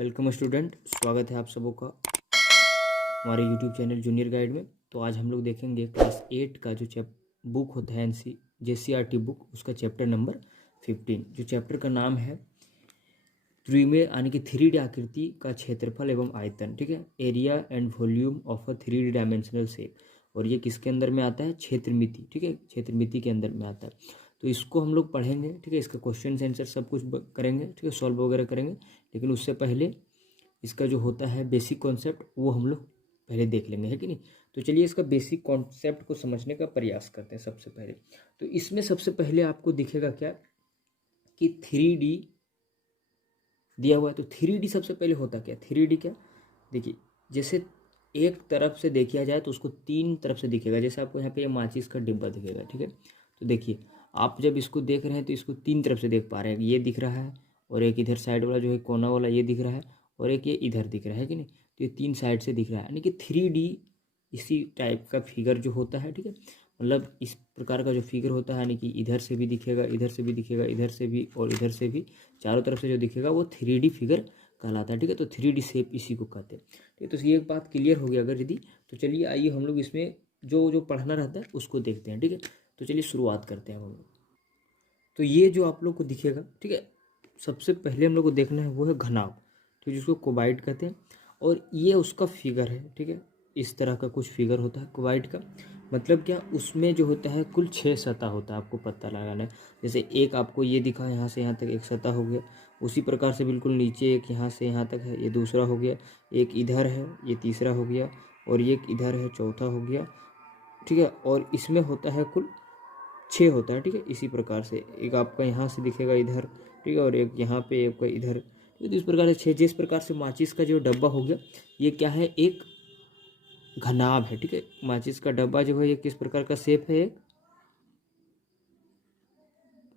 Welcome student, स्वागत है आप सबों का हमारे यूट्यूब चैनल जूनियर गाइड में। तो आज हम लोग देखेंगे क्लास 8 का जो बुक होता है JCRT बुक, उसका चैप्टर नंबर 15। जो चैप्टर का नाम है त्रिमेय यानी कि 3D आकृति का क्षेत्रफल एवं आयतन। ठीक है, area and volume of a 3D dimensional shape. और ये किसके अंदर में आता है? क्षेत्रमिति। ठीक है, क्षेत्रमिति के अंदर में आता है। तो इसको हम लोग पढ़ेंगे। ठीक है, इसका क्वेश्चन आंसर सब कुछ करेंगे। ठीक है, सॉल्व वगैरह करेंगे, लेकिन उससे पहले इसका जो होता है बेसिक कॉन्सेप्ट वो हम लोग पहले देख लेंगे, है कि नहीं। तो चलिए इसका बेसिक कॉन्सेप्ट को समझने का प्रयास करते हैं। सबसे पहले तो इसमें सबसे पहले आपको दिखेगा क्या कि 3D दिया हुआ है। तो 3D सबसे पहले होता क्या? 3D क्या, देखिए, जैसे एक तरफ से देखा जाए तो उसको तीन तरफ से दिखेगा। जैसे आपको यहाँ पे ये माचिस का डिब्बा दिखेगा। ठीक है, तो देखिए आप जब इसको देख रहे हैं तो इसको तीन तरफ से देख पा रहे हैं। ये दिख रहा है और एक इधर साइड वाला जो है कोना वाला ये दिख रहा है और एक ये इधर दिख रहा है कि नहीं। तो ये तीन साइड से दिख रहा है, यानी कि 3D इसी टाइप का फिगर जो होता है। ठीक है, मतलब इस प्रकार का जो फिगर होता है, यानी कि इधर से भी दिखेगा, इधर से भी दिखेगा, इधर से भी और इधर से भी, चारों तरफ से जो दिखेगा वो 3D फिगर कहलाता है। ठीक है, तो 3D शेप इसी को कहते हैं। ठीक है, तो ये एक बात क्लियर हो गया अगर यदि। तो चलिए आइए हम लोग इसमें जो जो पढ़ना रहता है उसको देखते हैं। ठीक है, तो चलिए शुरुआत करते हैं हम लोग। तो ये जो आप लोग को दिखेगा, ठीक है, सबसे पहले हम लोग को देखना है वो है घनाभ, ठीक है, जिसको क्यूबाइड कहते हैं। और ये उसका फिगर है। ठीक है, इस तरह का कुछ फिगर होता है क्यूबाइड का। मतलब क्या, उसमें जो होता है कुल 6 सतह होता है, आपको पता लगाना है। जैसे एक आपको ये दिखा, यहाँ से यहाँ तक एक सतह हो गया। उसी प्रकार से बिल्कुल नीचे एक यहाँ से यहाँ तक है, ये दूसरा हो गया। एक इधर है, ये तीसरा हो गया। और ये इधर है, चौथा हो गया। ठीक है, और इसमें होता है कुल 6 होता है। ठीक है, इसी प्रकार से एक आपका यहाँ से दिखेगा इधर, ठीक है, और एक यहाँ पे, एक इधर। ठीक है, तो इस प्रकार से 6। जिस प्रकार से माचिस का जो डब्बा हो गया, ये क्या है? एक घनाभ है। ठीक है, माचिस का डब्बा जो है ये किस प्रकार का शेप है? एक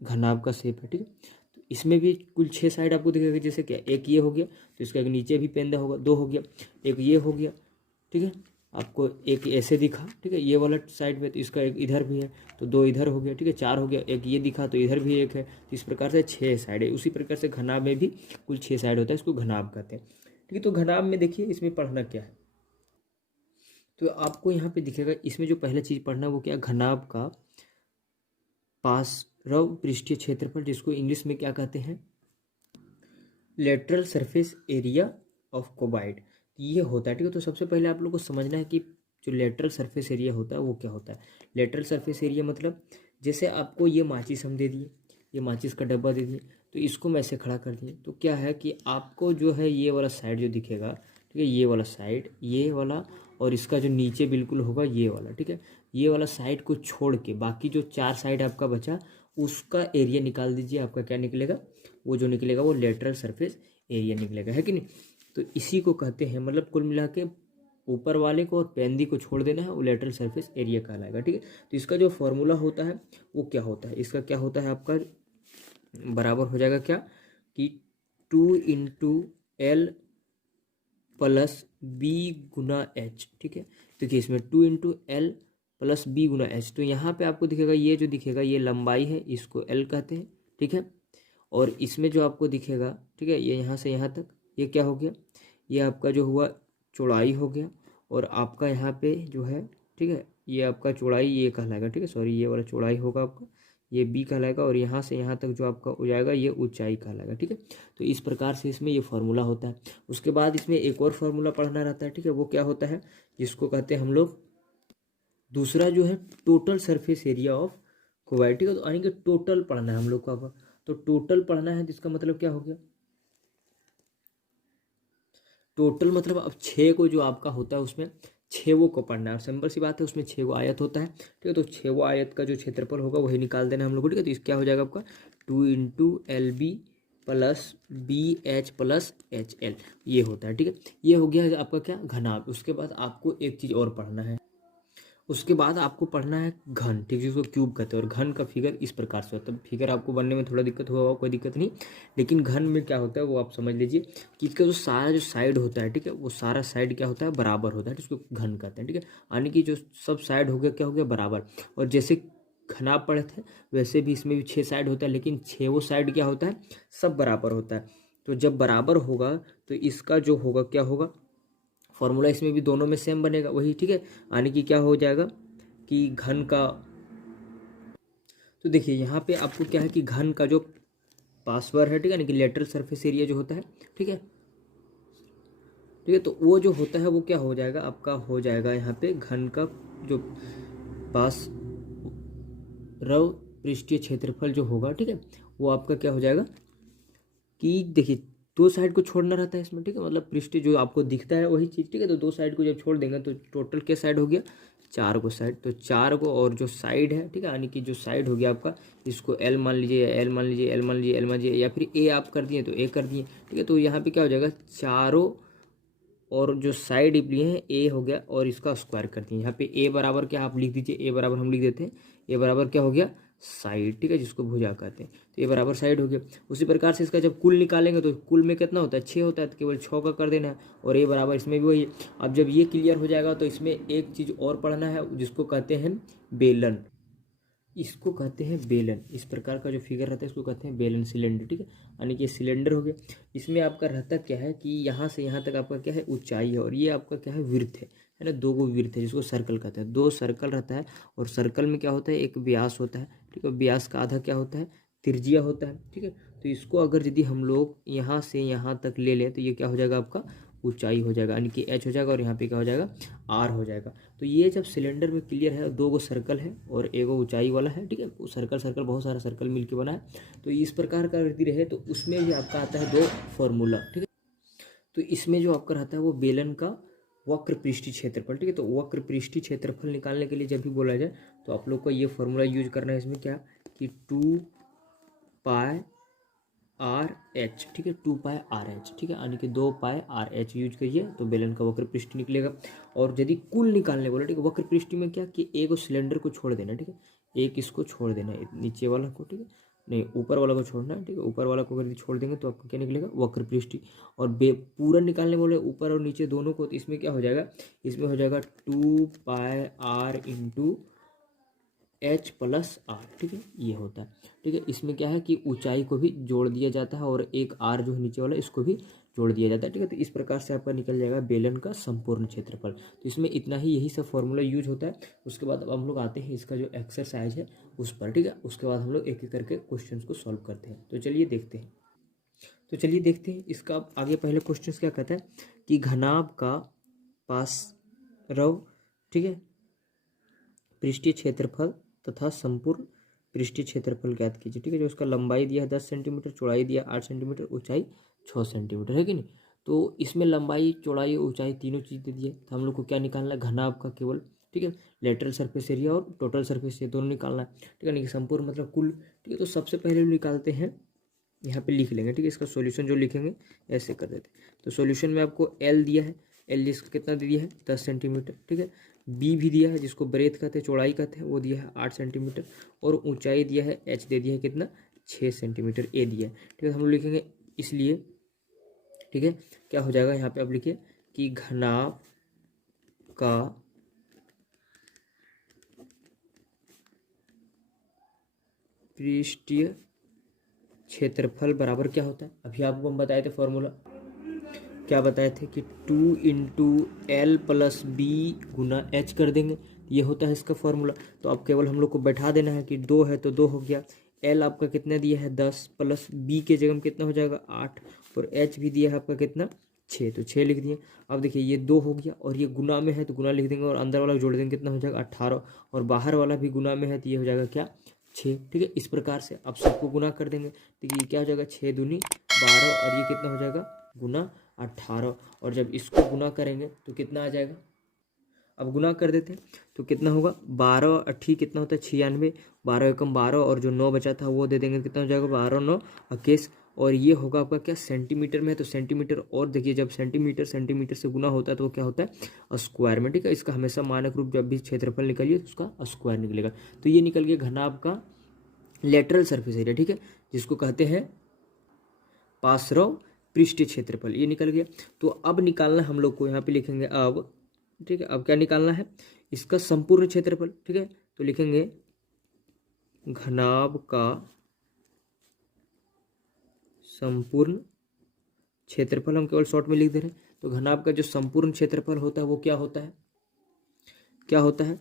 घनाभ का शेप है। ठीक है, तो इसमें भी कुल 6 साइड आपको दिखेगा। जैसे क्या, एक ये हो गया, तो इसका एक नीचे भी पेंदा होगा, 2 हो गया। एक ये हो गया, ठीक है, आपको एक ऐसे दिखा, ठीक है, ये वाला साइड में, तो इसका एक इधर भी है, तो 2 इधर हो गया। ठीक है, 4 हो गया। एक ये दिखा तो इधर भी एक है। तो इस प्रकार से 6 साइड है। उसी प्रकार से घनाभ में भी कुल 6 साइड होता है, इसको घनाभ कहते हैं। ठीक है, तो घनाभ में देखिए इसमें पढ़ना क्या है। तो आपको यहाँ पे दिखेगा, इसमें जो पहला चीज़ पढ़ना वो क्या? घनाभ का पार्श्व पृष्ठीय क्षेत्रफल, जिसको इंग्लिश में क्या कहते हैं? Lateral surface area of cuboid, ये होता है। ठीक है, तो सबसे पहले आप लोग को समझना है कि जो लेटरल सरफेस एरिया होता है वो क्या होता है। लेटरल सरफेस एरिया मतलब, जैसे आपको ये माचिस हम दे दिए, ये माचिस का डब्बा दे दिए, तो इसको मैं ऐसे खड़ा कर दिए, तो क्या है कि आपको जो है ये वाला साइड जो दिखेगा, ठीक है, ये वाला साइड, ये वाला, और इसका जो नीचे बिल्कुल होगा ये वाला। ठीक है, ये वाला साइड को छोड़ के बाकी जो 4 साइड आपका बचा, उसका एरिया निकाल दीजिए। आपका क्या निकलेगा? वो जो निकलेगा वो लेटरल सरफेस एरिया निकलेगा, है कि नहीं। तो इसी को कहते हैं, मतलब कुल मिला के ऊपर वाले को और पेंदी को छोड़ देना है, वो लेटरल सरफेस एरिया कहलाएगा। ठीक है, तो इसका जो फॉर्मूला होता है वो क्या होता है? इसका क्या होता है? आपका बराबर हो जाएगा क्या कि 2 × L प्लस बी गुना एच। ठीक है, देखिए इसमें 2 × L प्लस बी गुना एच। तो यहाँ पे आपको दिखेगा, ये जो दिखेगा ये लंबाई है, इसको L कहते हैं। ठीक है, और इसमें जो आपको दिखेगा, ठीक है, ये यहाँ से यहाँ तक, ये क्या हो गया? ये आपका जो हुआ चौड़ाई हो गया। और आपका यहाँ पे जो है, ठीक है, ये आपका चौड़ाई ये कहलाएगा। ठीक है, सॉरी, ये वाला चौड़ाई होगा आपका, ये बी कहलाएगा। और यहाँ से यहाँ तक जो आपका हो जाएगा ये ऊंचाई कहलाएगा। ठीक है, तो इस प्रकार से इसमें ये फार्मूला होता है। उसके बाद इसमें एक और फार्मूला पढ़ना रहता है। ठीक है, वो क्या होता है? जिसको कहते हैं हम लोग, दूसरा जो है total surface area of cuboid. ठीक है, तो यानी कि टोटल पढ़ना है हम लोग को अब। तो टोटल पढ़ना है, जिसका मतलब क्या हो गया? टोटल मतलब अब 6 को जो आपका होता है उसमें 6 को पढ़ना है। सिंपल सी बात है, उसमें 6 आयत होता है। ठीक है, तो 6 आयत का जो क्षेत्रफल होगा वही निकाल देना है हम लोग को। ठीक है, तो इस क्या हो जाएगा आपका 2 × LB plus BH plus HL, ये होता है। ठीक है, ये हो गया आपका क्या? घनाभ। उसके बाद आपको एक चीज़ और पढ़ना है, उसके बाद आपको पढ़ना है घन। ठीक है, जिसको क्यूब कहते हैं। और घन का फिगर इस प्रकार से होता है। फिगर आपको बनने में थोड़ा दिक्कत होगा, कोई दिक्कत नहीं, लेकिन घन में क्या होता है वो आप समझ लीजिए कि इसका जो सारा जो साइड होता है, ठीक है, वो सारा साइड क्या होता है? बराबर होता है। इसको घन कहते हैं। ठीक है, यानी कि जो सब साइड हो गया क्या हो गया? बराबर। और जैसे घना पढ़े थे वैसे भी इसमें भी 6 साइड होता है, लेकिन 6 साइड क्या होता है? सब बराबर होता है। तो जब बराबर होगा तो इसका जो होगा क्या होगा, फॉर्मूला इसमें भी दोनों में सेम बनेगा वही, ठीक है। यानी कि क्या हो जाएगा कि घन का, तो देखिए यहाँ पे आपको क्या है कि घन का जो पासवर्ड है, ठीक है, यानी कि लेटरल सरफेस एरिया जो होता है, ठीक है, ठीक है, तो वो जो होता है वो क्या हो जाएगा आपका, हो जाएगा यहाँ पे घन का जो पास रव पृष्ठीय क्षेत्रफल जो होगा, ठीक है, वो आपका क्या हो जाएगा कि देखिए दो साइड को छोड़ना रहता है इसमें, ठीक है, मतलब पृष्ठ जो आपको दिखता है वही चीज़, ठीक है, तो दो साइड को जब छोड़ देंगे तो टोटल क्या साइड हो गया, चार को साइड, तो चार को, और जो साइड है, ठीक है, यानी कि जो साइड हो गया आपका, इसको एल मान लीजिए, एल मान लीजिए, एल मान लीजिए, एल मान लीजिए, या फिर ए आप कर दिए तो ए कर दिए, ठीक है, तो यहाँ पे क्या हो जाएगा चारों, और जो साइड लिए हैं ए हो गया और इसका स्क्वायर करते हैं, यहाँ पे ए बराबर क्या आप लिख दीजिए, ए बराबर हम लिख देते हैं, ए बराबर क्या हो गया साइड, ठीक है, जिसको भुजा कहते हैं, तो ए बराबर साइड हो गया। उसी प्रकार से इसका जब कुल निकालेंगे तो कुल में कितना होता है 6 होता है, तो केवल 6 का कर देना है, और ए बराबर इसमें भी वही है। अब जब ये क्लियर हो जाएगा तो इसमें एक चीज़ और पढ़ना है जिसको कहते हैं बेलन, इसको कहते हैं बेलन, इस प्रकार का जो फिगर रहता है इसको कहते हैं बेलन सिलेंडर, ठीक है, यानी कि सिलेंडर हो गया। इसमें आपका रहता क्या है कि यहाँ से यहाँ तक आपका क्या है ऊंचाई है, और ये आपका क्या है विड्थ है ना, दो गो विड्थ है जिसको सर्कल कहते हैं, दो सर्कल रहता है, और सर्कल में क्या होता है एक व्यास होता है, ठीक है, व्यास का आधा क्या होता है त्रिज्या होता है, ठीक है, तो इसको अगर यदि हम लोग यहाँ से यहाँ तक ले लें तो ये क्या हो जाएगा आपका ऊंचाई हो जाएगा, यानी कि एच हो जाएगा, और यहाँ पे क्या हो जाएगा आर हो जाएगा। तो ये जब सिलेंडर में क्लियर है, दो गो सर्कल है और एक गो ऊंचाई वाला है, ठीक है, वो सर्कल सर्कल बहुत सारा सर्कल मिलके बना है, तो इस प्रकार का यदि रहे तो उसमें भी आपका आता है दो फॉर्मूला, ठीक है, तो इसमें जो आपका रहता है वो बेलन का वक्र पृष्ठीय क्षेत्रफल, ठीक है, तो वक्र पृष्ठीय क्षेत्रफल निकालने के लिए जब भी बोला जाए तो आप लोग को ये फॉर्मूला यूज करना है, इसमें क्या कि 2 पाई आर एच, ठीक है, 2 पाई आर एच, ठीक है, यानी कि 2 पाई आर एच यूज करिए तो बेलन का वक्र पृष्ठ निकलेगा। और यदि कुल निकालने बोला, ठीक है, वक्र पृष्ठ में क्या कि एक सिलेंडर को छोड़ देना, ठीक है, एक इसको छोड़ देना है नीचे वाला को, ठीक है, नहीं ऊपर वाला को छोड़ना है, ठीक है, ऊपर वाला को अगर छोड़ देंगे तो आपको क्या निकलेगा वक्र पृष्ठ। और पूरा निकालने बोले ऊपर और नीचे दोनों को, तो इसमें क्या हो जाएगा, इसमें हो जाएगा 2 pi R into H plus R, ठीक है, ये होता है, ठीक है, इसमें क्या है कि ऊंचाई को भी जोड़ दिया जाता है और एक आर जो है नीचे वाला इसको भी जोड़ दिया जाता है, ठीक है, तो इस प्रकार से आपका निकल जाएगा बेलन का संपूर्ण क्षेत्रफल। तो इसमें इतना ही, यही सब फॉर्मूला यूज होता है। उसके बाद अब हम लोग आते हैं इसका जो एक्सरसाइज है उस पर, ठीक है, उसके बाद हम लोग एक एक करके क्वेश्चन को सॉल्व करते हैं। तो चलिए देखते हैं, इसका आगे पहले क्वेश्चन क्या कहता है कि घनाभ का पास रव, ठीक है, पृष्ठीय क्षेत्रफल तथा संपूर्ण पृष्ठीय क्षेत्रफल ज्ञात कीजिए, ठीक है, जो उसका लंबाई दिया है 10 सेंटीमीटर, चौड़ाई दिया 8 सेंटीमीटर, ऊंचाई 6 सेंटीमीटर है कि नहीं। तो इसमें लंबाई चौड़ाई ऊंचाई तीनों चीज़ दे दी है, तो हम लोग को क्या निकालना है घनाभ का केवल, ठीक है, लेटरल सरफेस एरिया और टोटल सरफेस एरिया दोनों निकालना है, ठीक है, नहीं संपूर्ण मतलब कुल, ठीक है। तो सबसे पहले हम निकालते हैं, यहाँ पे लिख लेंगे, ठीक है, इसका सॉल्यूशन जो लिखेंगे ऐसे कर देते हैं। तो सॉल्यूशन में आपको एल दिया है, एल जिसका कितना दे दिया है 10 सेंटीमीटर, ठीक है, बी भी दिया है जिसको ब्रेथ कहते हैं, चौड़ाई कहते हैं, वो दिया है 8 सेंटीमीटर, और ऊंचाई दिया है एच दे दिया है कितना 6 सेंटीमीटर ए दिया है, ठीक है। हम लोग लिखेंगे इसलिए, ठीक है, क्या हो जाएगा यहाँ पे अब लिखिए कि घनाभ का पृष्ठीय क्षेत्रफल बराबर क्या होता है, अभी आपको हम बताए थे फॉर्मूला, क्या बताए थे कि 2 इंटू एल प्लस बी गुना एच कर देंगे, ये होता है इसका फॉर्मूला। तो अब केवल हम लोग को बैठा देना है कि 2 है तो 2 हो गया, एल आपका कितना दिया है 10 प्लस बी के जगह में कितना हो जाएगा 8, और एच भी दिया है आपका कितना 6, तो 6 लिख दिए। अब देखिए ये 2 हो गया और ये गुना में है तो गुना लिख देंगे, और अंदर वाला जोड़ देंगे कितना हो जाएगा 18, और बाहर वाला भी गुना में है तो ये हो जाएगा क्या 6, ठीक है। इस प्रकार से अब सबको गुना कर देंगे, देखिए क्या हो जाएगा 6 दूनी 12, और ये कितना हो जाएगा गुना 18, और जब इसको गुना करेंगे तो कितना आ जाएगा, अब गुना कर देते हैं तो कितना होगा 12 8 कितना होता है 96, 12 एकम 12, और जो 9 बचा था वो दे देंगे, कितना हो जाएगा 12 9 21, और ये होगा आपका क्या सेंटीमीटर में है तो सेंटीमीटर, और देखिए जब सेंटीमीटर से गुना होता है तो वो क्या होता है स्क्वायर में, ठीक है। इसका हमेशा मानक रूप जब भी क्षेत्रफल निकलिए तो उसका स्क्वायर निकलेगा। तो ये निकल गया घनाभ का लेटरल सरफेस एरिया, ठीक है, जिसको कहते हैं पार्श्व पृष्ठीय क्षेत्रफल, ये निकल गया। तो अब निकालना हम लोग को, यहाँ पे लिखेंगे अब, ठीक है, अब क्या निकालना है इसका संपूर्ण क्षेत्रफल, ठीक है, तो लिखेंगे घनाभ का संपूर्ण क्षेत्रफल हम केवल शॉर्ट में लिख दे रहे हैं। तो घनाभ का जो संपूर्ण क्षेत्रफल होता है वो क्या होता है,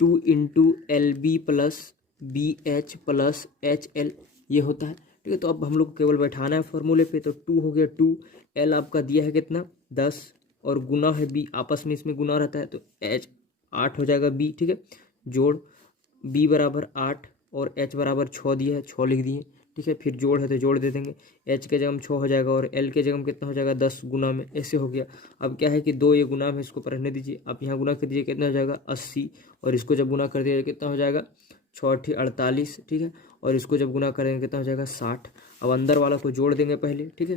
2 into L B plus B H plus H L, ये होता है। ठीक है, तो अब हम लोग को केवल बैठाना है फॉर्मूले पे। तो 2 हो गया 2, एल आपका दिया है कितना 10, और गुना है बी, आपस में इसमें गुना रहता है, तो एच 8 हो जाएगा बी। ठीक है, जोड़ बी बराबर 8 और एच बराबर 6 दिया है, 6 लिख दिए। ठीक है, फिर जोड़ है तो जोड़ दे देंगे, एच के जगह में 6 हो जाएगा और एल के जगह में कितना हो जाएगा 10 गुना में, ऐसे हो गया। अब क्या है कि 2 ये गुना में, इसको पर रहने दीजिए। आप यहाँ गुना कर दीजिए, कितना हो जाएगा 80, और इसको जब गुना कर दिया कितना हो जाएगा 6 48। ठीक है, और इसको जब गुना करेंगे कितना हो जाएगा 60। अब अंदर वाला को जोड़ देंगे पहले। ठीक है,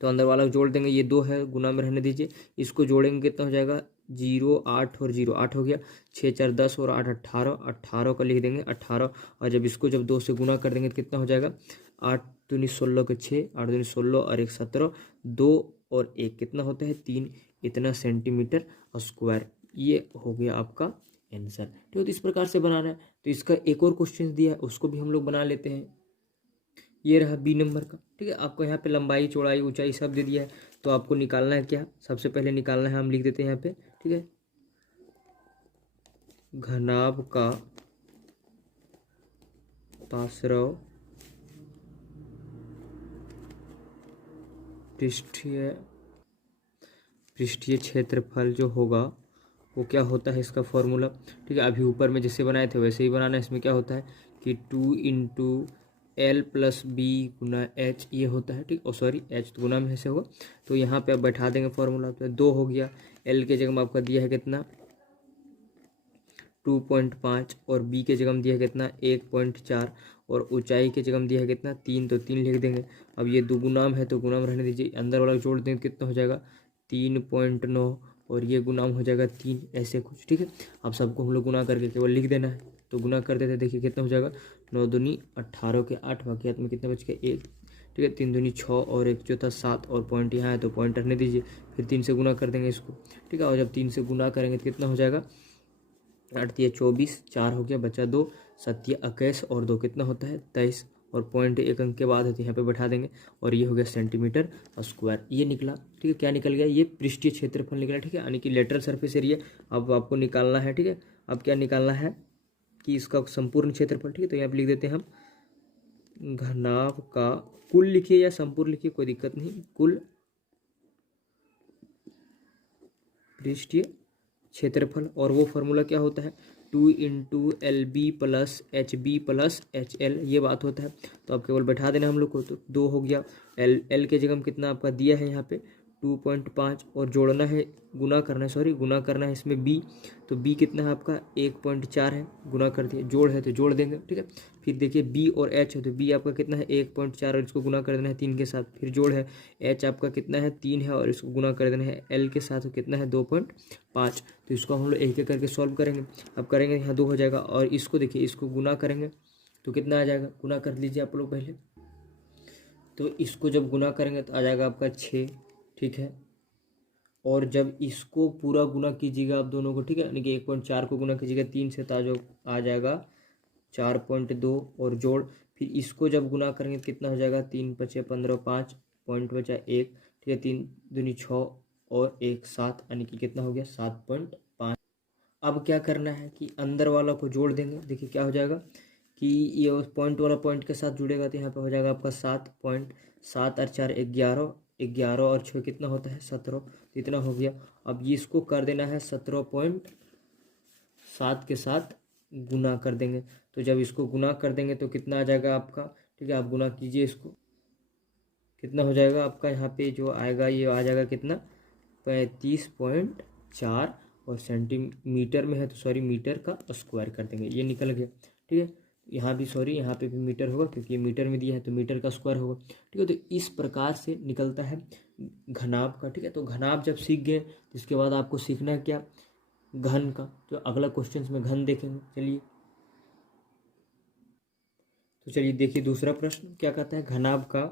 तो अंदर वाला को जोड़ देंगे, ये 2 है गुना में रहने दीजिए, इसको जोड़ेंगे कितना हो जाएगा 0 8 और 0 8 हो गया, 6 4 10 और 8 18, 18 का लिख देंगे 18। और जब इसको जब 2 से गुना कर देंगे तो कितना हो जाएगा 8 दूनी 16 के 6, 8 दूनी 16 और 1 17, 2 और 1 कितना होता है 3, इतना सेंटीमीटर स्क्वायर। ये हो गया आपका आंसर। ठीक है, तो इस प्रकार से बनाना है। तो इसका एक और क्वेश्चन दिया है, उसको भी हम लोग बना लेते हैं। ये रहा बी नंबर का। ठीक है, आपको यहाँ पे लंबाई चौड़ाई ऊंचाई सब दे दिया है, तो आपको निकालना है क्या, सबसे पहले निकालना है, हम लिख देते हैं यहाँ पे। ठीक है, घनाभ का पार्श्व पृष्ठीय क्षेत्रफल जो होगा वो क्या होता है, इसका फॉर्मूला। ठीक है, अभी ऊपर में जैसे बनाए थे वैसे ही बनाना है। इसमें क्या होता है कि 2 इंटू एल प्लस बी गुना एच, ये होता है। ठीक, और सॉरी एच तो गुना में ऐसे होगा, तो यहाँ पे आप बैठा देंगे फॉर्मूला। तो 2 हो गया, एल के जगह में आपका दिया है कितना 2.5, और बी के जगह में दिया है कितना 1.4, और ऊंचाई के जगह में दिया है कितना 3, तो 3 लिख देंगे। अब ये दुगुनाम है तो गुनाम रहने दीजिए, अंदर वाला जोड़ देंगे कितना हो जाएगा 3.9, और ये गुनाम हो जाएगा 3, ऐसे कुछ। ठीक है, अब सबको हम लोग गुना करके केवल लिख देना है। तो गुना कर देते, देखिए कितना हो जाएगा 9 दूनी 18 के 8, बाकी हाथ में कितना बच गया 1। ठीक है, 3 दूनी 6 और 1 जो था 7, और पॉइंट यहाँ है तो पॉइंट रहने दीजिए। फिर 3 से गुना कर देंगे इसको। ठीक है, और जब 3 से गुना करेंगे तो कितना हो जाएगा 8 3 24, 4 हो गया, बचा 2, 7 21 और 2 कितना होता है 23, और पॉइंट 1 अंक के बाद है तो यहाँ पे बैठा देंगे, और ये हो गया सेंटीमीटर स्क्वायर, ये निकला। ठीक है, क्या निकल गया, ये पृष्ठीय क्षेत्रफल निकला। ठीक है, यानी कि लेटरल सरफेस एरिया अब आपको निकालना है। ठीक है, अब क्या निकालना है कि इसका संपूर्ण क्षेत्रफल। ठीक है, तो यहाँ पे लिख देते हैं हम घनाभ का, कुल लिखिए या संपूर्ण लिखिए कोई दिक्कत नहीं, कुल पृष्ठीय क्षेत्रफल, और वो फॉर्मूला क्या होता है 2 into L B plus H B plus H L, ये बात होता है। तो आप केवल बैठा देना हम लोग को। तो 2 हो गया, एल के जगह में कितना आपका दिया है यहाँ पे 2.5, और जोड़ना है, गुना करना है, सॉरी गुना करना है इसमें बी, तो बी कितना है आपका 1.4 है, गुना कर दिए, जोड़ है तो जोड़ देंगे। ठीक है, फिर देखिए बी और एच है, तो बी आपका कितना है 1.4, और इसको गुना कर देना है 3 के साथ, फिर जोड़ है, एच आपका कितना है 3 है, और इसको गुना कर देना है एल के साथ, तो कितना है 2.5। तो इसको हम लोग एक एक करके सॉल्व करेंगे। अब करेंगे यहाँ 2 हो जाएगा, और इसको देखिए इसको गुना करेंगे तो कितना आ जाएगा, गुना कर लीजिए आप लोग पहले। तो इसको जब गुना करेंगे तो आ जाएगा आपका 6। ठीक है, और जब इसको पूरा गुना कीजिएगा आप दोनों को, ठीक है, यानी कि 1.4 को गुना कीजिएगा 3 से, तो जो आ जाएगा 4.2, और जोड़, फिर इसको जब गुना करेंगे तो कितना हो जाएगा 3 5 15, 5 पॉइंट बचा 1। ठीक है, 3 दूनी 6 और 1 7, यानी कि कितना हो गया 7.5। अब क्या करना है कि अंदर वाला को जोड़ देंगे। देखिए क्या हो जाएगा कि ये उस पॉइंट वाला पॉइंट के साथ जुड़ेगा, तो यहाँ पे हो जाएगा आपका 7.7 और 4 11, 11 और 6 कितना होता है 17, तो इतना हो गया। अब ये इसको कर देना है 17.7 के साथ गुना कर देंगे। तो जब इसको गुना कर देंगे तो कितना आ जाएगा आपका, ठीक है, आप गुना कीजिए इसको, कितना हो जाएगा आपका यहाँ पे जो आएगा ये आ जाएगा कितना 35.4, और सेंटीमीटर में है तो सॉरी मीटर का स्क्वायर कर देंगे, ये निकल गया। ठीक है, यहाँ भी सॉरी यहाँ पे भी मीटर होगा क्योंकि ये मीटर में दिया है तो मीटर का स्क्वायर होगा। ठीक है, तो इस प्रकार से निकलता है घनाभ का। ठीक है, तो घनाभ जब सीख गए तो इसके बाद आपको सीखना है क्या, घन का। तो अगला क्वेश्चन में घन देखेंगे। चलिए, तो चलिए देखिए दूसरा प्रश्न क्या कहता है, घनाभ का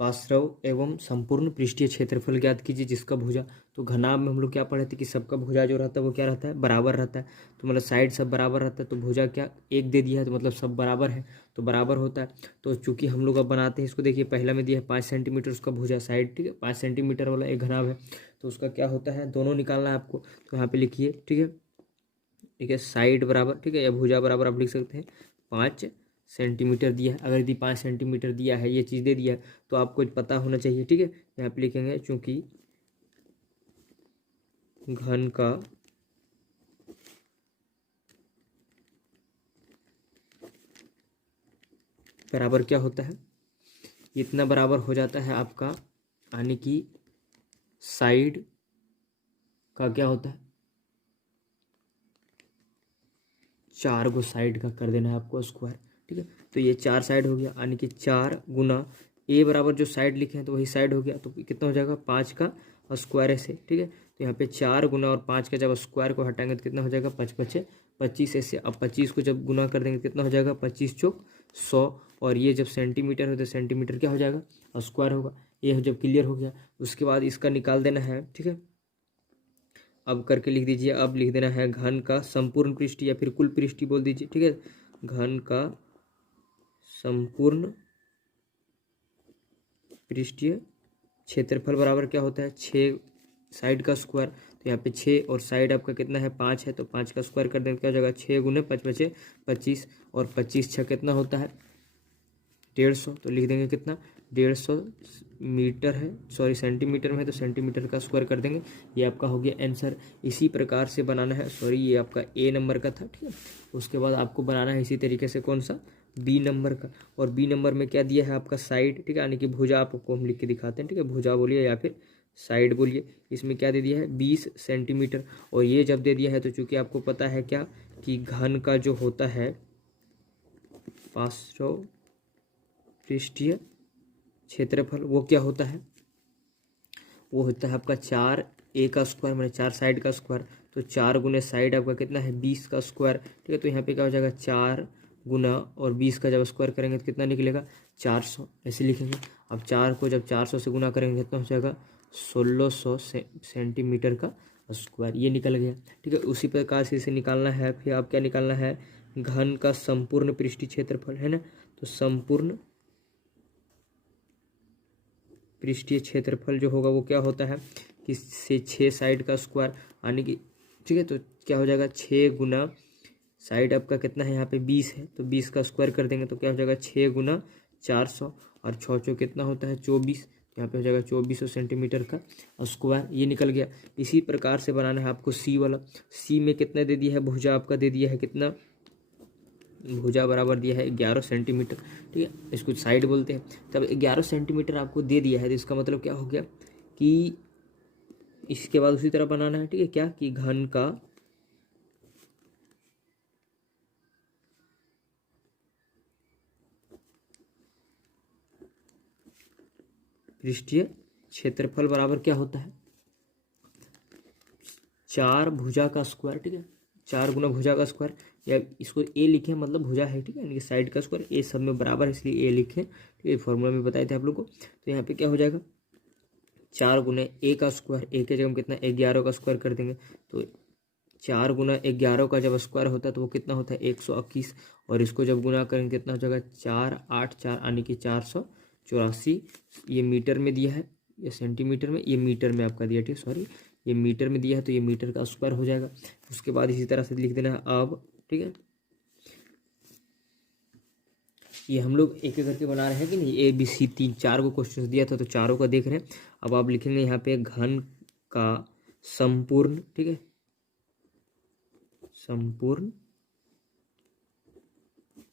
पार्श्व एवं संपूर्ण पृष्ठीय क्षेत्रफल ज्ञात कीजिए जिसका भुजा। तो घनाभ में हम लोग क्या पढ़े थे कि सबका भुजा जो रहता है वो क्या रहता है, बराबर रहता है। तो मतलब साइड सब बराबर रहता है, तो भुजा क्या एक दे दिया है, तो मतलब सब बराबर है तो बराबर होता है। तो चूंकि हम लोग अब बनाते हैं इसको, देखिए पहला में दिया है 5 सेंटीमीटर उसका भुजा साइड, ठीक है, 5 सेंटीमीटर वाला एक घनाभ है। तो उसका क्या होता है, दोनों निकालना है आपको। तो यहाँ पे लिखिए, ठीक है, ठीक है, साइड बराबर, ठीक है, या भुजा बराबर आप लिख सकते हैं 5 सेंटीमीटर दिया है। अगर यदि 5 सेंटीमीटर दिया है, ये चीज़ दे दिया है, तो आपको पता होना चाहिए, ठीक है। यहाँ पे लिखेंगे चूंकि घन का बराबर क्या होता है, इतना बराबर हो जाता है आपका, यानी कि साइड का क्या होता है, 4 गो साइड का कर देना है आपको स्क्वायर, ठीक है। तो ये 4 साइड हो गया, यानी कि 4 गुना ए बराबर जो साइड लिखे हैं तो वही साइड हो गया। तो कितना हो जाएगा, 5 का स्क्वायर ऐसे, ठीक है। तो यहाँ पे 4 गुना और 5 का जब स्क्वायर को हटाएंगे तो कितना हो जाएगा, 5 पचे 25 ऐसे। अब 25 को जब गुना कर देंगे तो कितना हो जाएगा, 25 चौक 100। और ये जब सेंटीमीटर हो तो सेंटीमीटर क्या हो जाएगा, स्क्वायर होगा। ये जब क्लियर हो गया उसके बाद इसका निकाल देना है, ठीक है। अब करके लिख दीजिए, अब लिख देना है घन का संपूर्ण पृष्ठ या फिर कुल पृष्ठ बोल दीजिए, ठीक है। घन का संपूर्ण पृष्ठीय क्षेत्रफल बराबर क्या होता है, 6 साइड का स्क्वायर। तो यहाँ पे 6 और साइड आपका कितना है, 5 है, तो 5 का स्क्वायर कर देंगे क्या हो जाएगा, 6 गुने 5 बचे 25। और 25 छः कितना होता है, 150। तो लिख देंगे कितना, 150 मीटर है, सॉरी सेंटीमीटर में है तो सेंटीमीटर का स्क्वायर कर देंगे। ये आपका हो गया आंसर। इसी प्रकार से बनाना है, सॉरी ये आपका ए नंबर का था, ठीक है। उसके बाद आपको बनाना है इसी तरीके से कौन सा, बी नंबर का। और बी नंबर में क्या दिया है आपका, साइड, ठीक है, यानी कि भुजा आपको हम लिख के दिखाते हैं, ठीक है। भुजा बोलिए या फिर साइड बोलिए। इसमें क्या दे दिया है, 20 सेंटीमीटर। और ये जब दे दिया है तो चूंकि आपको पता है क्या कि घन का जो होता है पार्श्व पृष्ठीय क्षेत्रफल वो क्या होता है, वो होता है आपका 4 ए का स्क्वायर, मैंने 4 साइड का स्क्वायर। तो 4 गुने साइड आपका कितना है, 20 का स्क्वायर, ठीक है। तो यहाँ पे क्या हो जाएगा, 4 गुना और 20 का जब स्क्वायर करेंगे तो कितना निकलेगा, 400 ऐसे लिखेंगे। अब 4 को जब 400 से गुना करेंगे कितना हो जाएगा, 1600 सेंटीमीटर का स्क्वायर, ये निकल गया, ठीक है। उसी प्रकार से इसे निकालना है। फिर आप क्या निकालना है, घन का संपूर्ण पृष्ठीय क्षेत्रफल, है ना। तो संपूर्ण पृष्ठीय क्षेत्रफल जो होगा वो क्या होता है कि से 6 साइड का स्क्वायर, यानी कि, ठीक है। तो क्या हो जाएगा, 6 गुना साइड आपका कितना है यहाँ पे 20 है, तो 20 का स्क्वायर कर देंगे तो क्या हो जाएगा, 6 गुना 400 और 6 कितना होता है 24। यहाँ पे हो जाएगा 2400 सेंटीमीटर का स्क्वायर, ये निकल गया। इसी प्रकार से बनाना है आपको सी वाला। सी में कितना दे दिया है, भुजा आपका दे दिया है कितना, भुजा बराबर दिया है 11 सेंटीमीटर, ठीक है। इसको साइड बोलते हैं। तब 11 सेंटीमीटर आपको दे दिया है तो इसका मतलब क्या हो गया कि इसके बाद उसी तरह बनाना है, ठीक है। क्या कि घन का पृष्ठीय क्षेत्रफल बराबर क्या होता है, 4 भुजा का स्क्वायर, ठीक है। 4 गुना भुजा का स्क्वायर, या इसको ए लिखें मतलब भुजा है, ठीक है, यानी कि साइड का स्क्वायर, ए सब में बराबर है इसलिए ए लिखें, ठीक है। फॉर्मूला में बताए थे आप लोग को। तो यहाँ पे क्या हो जाएगा, 4 गुने ए का स्क्वायर, ए के जगह में कितना 11 का स्क्वायर कर देंगे। तो 4 गुना 11 का जब स्क्वायर होता है तो वो कितना होता है 121। और इसको जब गुना करेंगे कितना हो जाएगा, 4 8 4 यानी कि 484। ये मीटर में दिया है, ये सेंटीमीटर में, ये मीटर में आपका दिया, ठीक है, सॉरी ये मीटर में दिया है तो ये मीटर का स्क्वायर हो जाएगा। उसके बाद इसी तरह से लिख देना है अब, ठीक है। ये हम लोग एक एक करके बना रहे हैं कि नहीं, ए बी सी 4 को क्वेश्चन दिया था तो चारों का देख रहे हैं। अब आप लिखेंगे यहाँ पे घन का संपूर्ण, ठीक है, संपूर्ण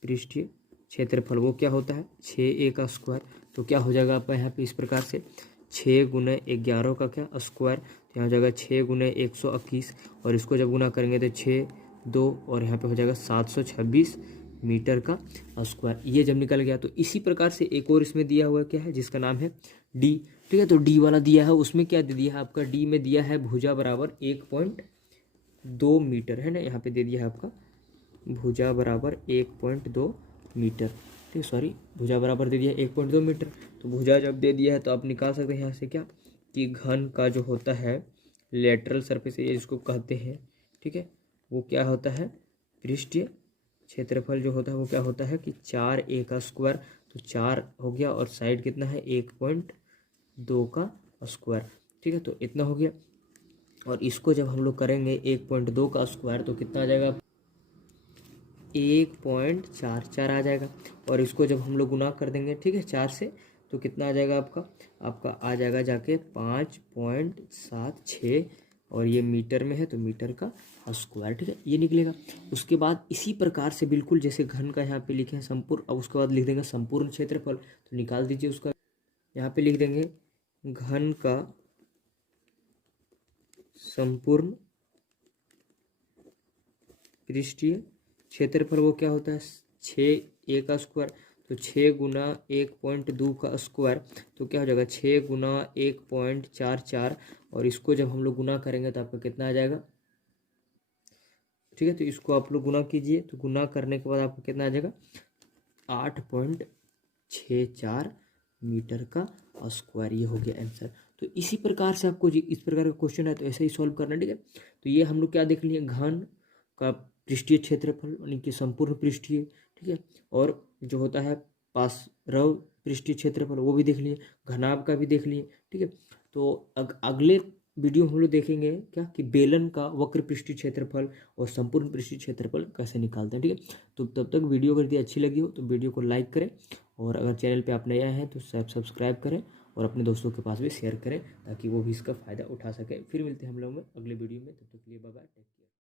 पृष्ठीय क्षेत्रफल वो क्या होता है, 6 ए का स्क्वायर। तो क्या हो जाएगा आपका यहाँ पे इस प्रकार से, 6 गुने 11 का क्या स्क्वायर, तो यहाँ हो जाएगा 6 गुने 121। और इसको जब गुना करेंगे तो 6 2 और यहाँ पे हो जाएगा 726 मीटर का स्क्वायर। ये जब निकल गया तो इसी प्रकार से एक और इसमें दिया हुआ क्या है जिसका नाम है डी, ठीक है। तो डी वाला दिया है, उसमें क्या दे दिया है आपका, डी में दिया है भुजा बराबर 1.2 मीटर, है ना। यहाँ पे दे दिया है आपका भुजा बराबर 1.2 मीटर। ठीक, सॉरी, भुजा बराबर दे दिया 1.2 मीटर। तो भुजा जब दे दिया है तो आप निकाल सकते हैं यहाँ से क्या कि घन का जो होता है लेटरल सरफेस एरिया जिसको कहते हैं, ठीक है, वो क्या होता है, पृष्ठीय क्षेत्रफल जो होता है वो क्या होता है कि 4a का स्क्वायर। तो 4 हो गया और साइड कितना है 1.2 का स्क्वायर, ठीक है, तो इतना हो गया। और इसको जब हम लोग करेंगे 1.2 का स्क्वायर तो कितना आ जाएगा 1.44 आ जाएगा। और इसको जब हम लोग गुना कर देंगे, ठीक है, 4 से, तो कितना आ जाएगा आपका आ जाएगा जाके 5.76। और ये मीटर में है तो मीटर का स्क्वायर, ठीक है, ये निकलेगा। उसके बाद इसी प्रकार से बिल्कुल जैसे घन का यहाँ पे लिखे हैं संपूर्ण, अब उसके बाद लिख देंगे संपूर्ण क्षेत्रफल। तो निकाल दीजिए उसका, यहाँ पे लिख देंगे घन का संपूर्ण पृष्ठीय क्षेत्रफल वो क्या होता है 6a का स्क्वायर। तो 6 गुना 1.2 का स्क्वायर तो क्या हो जाएगा 6 गुना 1.44। और इसको जब हम लोग गुना करेंगे तो आपका कितना आ जाएगा, ठीक है, तो इसको आप लोग गुना कीजिए। तो गुना करने के बाद आपको कितना आ जाएगा 8.64 मीटर का स्क्वायर, ये हो गया आंसर। तो इसी प्रकार से आपको इस प्रकार का क्वेश्चन है तो ऐसे ही सॉल्व करना, ठीक है। तो ये हम लोग क्या देख लिए, घन का पृष्ठीय क्षेत्रफल यानी कि संपूर्ण पृष्ठीय, ठीक है, और जो होता है पार्श्व पृष्ठीय क्षेत्रफल वो भी देख लिए, घनाभ का भी देख लिए, ठीक है। तो अगले वीडियो हम लोग देखेंगे क्या कि बेलन का वक्र पृष्ठीय क्षेत्रफल और संपूर्ण पृष्ठीय क्षेत्रफल कैसे निकालते हैं, ठीक है। तो तब तक वीडियो अगर यदि अच्छी लगी हो तो वीडियो को लाइक करें, और अगर चैनल पे आप नए आए हैं तो सब्सक्राइब करें और अपने दोस्तों के पास भी शेयर करें ताकि वो भी इसका फ़ायदा उठा सके। फिर मिलते हैं हम लोग में अगले वीडियो में, तब तक के लिए बाय बाय।